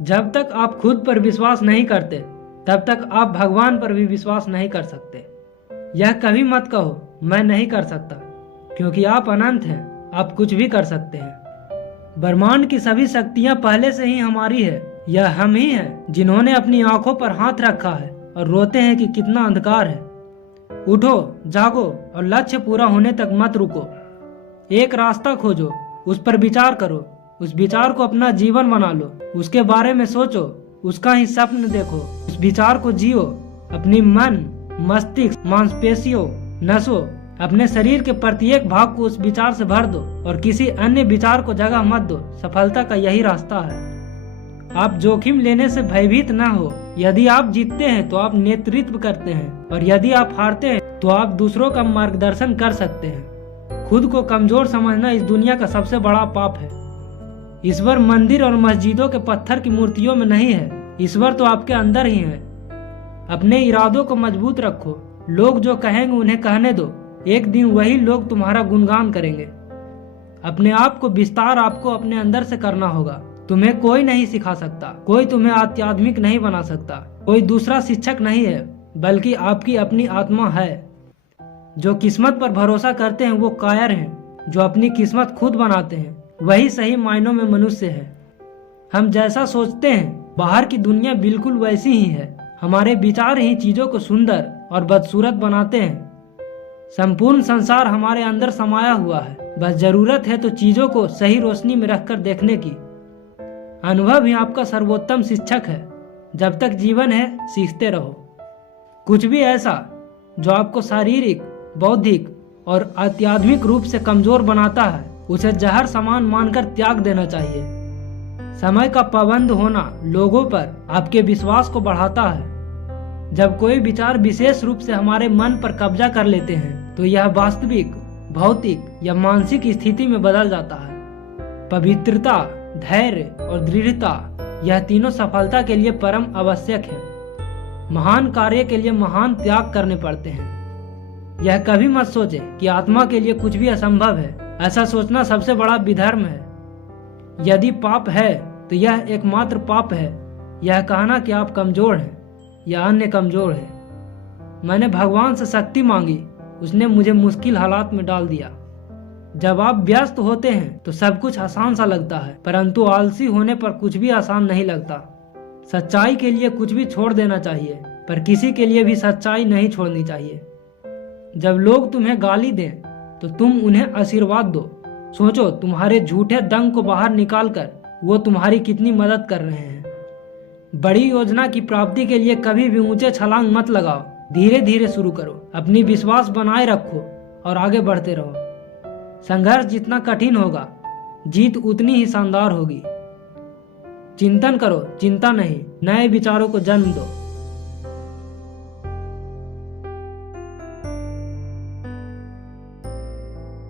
जब तक आप खुद पर विश्वास नहीं करते तब तक आप भगवान पर भी विश्वास नहीं कर सकते। यह कभी मत कहो मैं नहीं कर सकता, क्योंकि आप अनंत हैं, आप कुछ भी कर सकते हैं। ब्रह्मांड की सभी शक्तियां पहले से ही हमारी है। यह हम ही हैं जिन्होंने अपनी आंखों पर हाथ रखा है और रोते हैं कि कितना अंधकार है। उठो, जागो और लक्ष्य पूरा होने तक मत रुको। एक रास्ता खोजो, उस पर विचार करो, उस विचार को अपना जीवन बना लो, उसके बारे में सोचो, उसका ही स्वप्न देखो, उस विचार को जियो। अपनी मन, मस्तिष्क, मांसपेशियों, नसों, अपने शरीर के प्रत्येक भाग को उस विचार से भर दो और किसी अन्य विचार को जगह मत दो। सफलता का यही रास्ता है। आप जोखिम लेने से भयभीत न हो। यदि आप जीतते हैं तो आप नेतृत्व करते हैं, और यदि आप हारते हैं तो आप दूसरों का मार्गदर्शन कर सकते हैं। खुद को कमजोर समझना इस दुनिया का सबसे बड़ा पाप है। ईश्वर मंदिर और मस्जिदों के पत्थर की मूर्तियों में नहीं है। ईश्वर तो आपके अंदर ही है। अपने इरादों को मजबूत रखो। लोग जो कहेंगे उन्हें कहने दो। एक दिन वही लोग तुम्हारा गुणगान करेंगे। अपने आप को विस्तार आपको अपने अंदर से करना होगा। तुम्हें कोई नहीं सिखा सकता, कोई तुम्हें आध्यात्मिक नहीं बना सकता, कोई दूसरा शिक्षक नहीं है, बल्कि आपकी अपनी आत्मा है। जो किस्मत पर भरोसा करते हैं वो कायर हैं। जो अपनी किस्मत खुद बनाते हैं वही सही मायनों में मनुष्य है। हम जैसा सोचते हैं बाहर की दुनिया बिल्कुल वैसी ही है। हमारे विचार ही चीजों को सुंदर और बदसूरत बनाते हैं। संपूर्ण संसार हमारे अंदर समाया हुआ है। बस जरूरत है तो चीजों को सही रोशनी में रखकर देखने की। अनुभव ही आपका सर्वोत्तम शिक्षक है। जब तक जीवन है सीखते रहो। कुछ भी ऐसा जो आपको शारीरिक, बौद्धिक और आध्यात्मिक रूप से कमजोर बनाता है उसे जहर समान मानकर त्याग देना चाहिए। समय का पाबंद होना लोगों पर आपके विश्वास को बढ़ाता है। जब कोई विचार विशेष रूप से हमारे मन पर कब्जा कर लेते हैं तो यह वास्तविक, भौतिक या मानसिक स्थिति में बदल जाता है। पवित्रता, धैर्य और दृढ़ता, यह तीनों सफलता के लिए परम आवश्यक है। महान कार्य के लिए महान त्याग करने पड़ते हैं। यह कभी मत सोचे कि आत्मा के लिए कुछ भी असंभव है। ऐसा सोचना सबसे बड़ा विधर्म है। यदि पाप है तो यह एकमात्र पाप है यह कहना कि आप कमजोर हैं या अन्य कमजोर है। मैंने भगवान से शक्ति मांगी, उसने मुझे मुश्किल हालात में डाल दिया। जब आप व्यस्त होते हैं तो सब कुछ आसान सा लगता है, परंतु आलसी होने पर कुछ भी आसान नहीं लगता। सच्चाई के लिए कुछ भी छोड़ देना चाहिए, पर किसी के लिए भी सच्चाई नहीं छोड़नी चाहिए। जब लोग तुम्हें गाली दें तो तुम उन्हें आशीर्वाद दो। सोचो तुम्हारे झूठे दंग को बाहर निकालकर वो तुम्हारी कितनी मदद कर रहे हैं। बड़ी योजना की प्राप्ति के लिए कभी भी ऊंचे छलांग मत लगाओ। धीरे धीरे शुरू करो। अपनी विश्वास बनाए रखो और आगे बढ़ते रहो। संघर्ष जितना कठिन होगा जीत उतनी ही शानदार होगी। चिंतन करो, चिंता नहीं। नए विचारों को जन्म दो।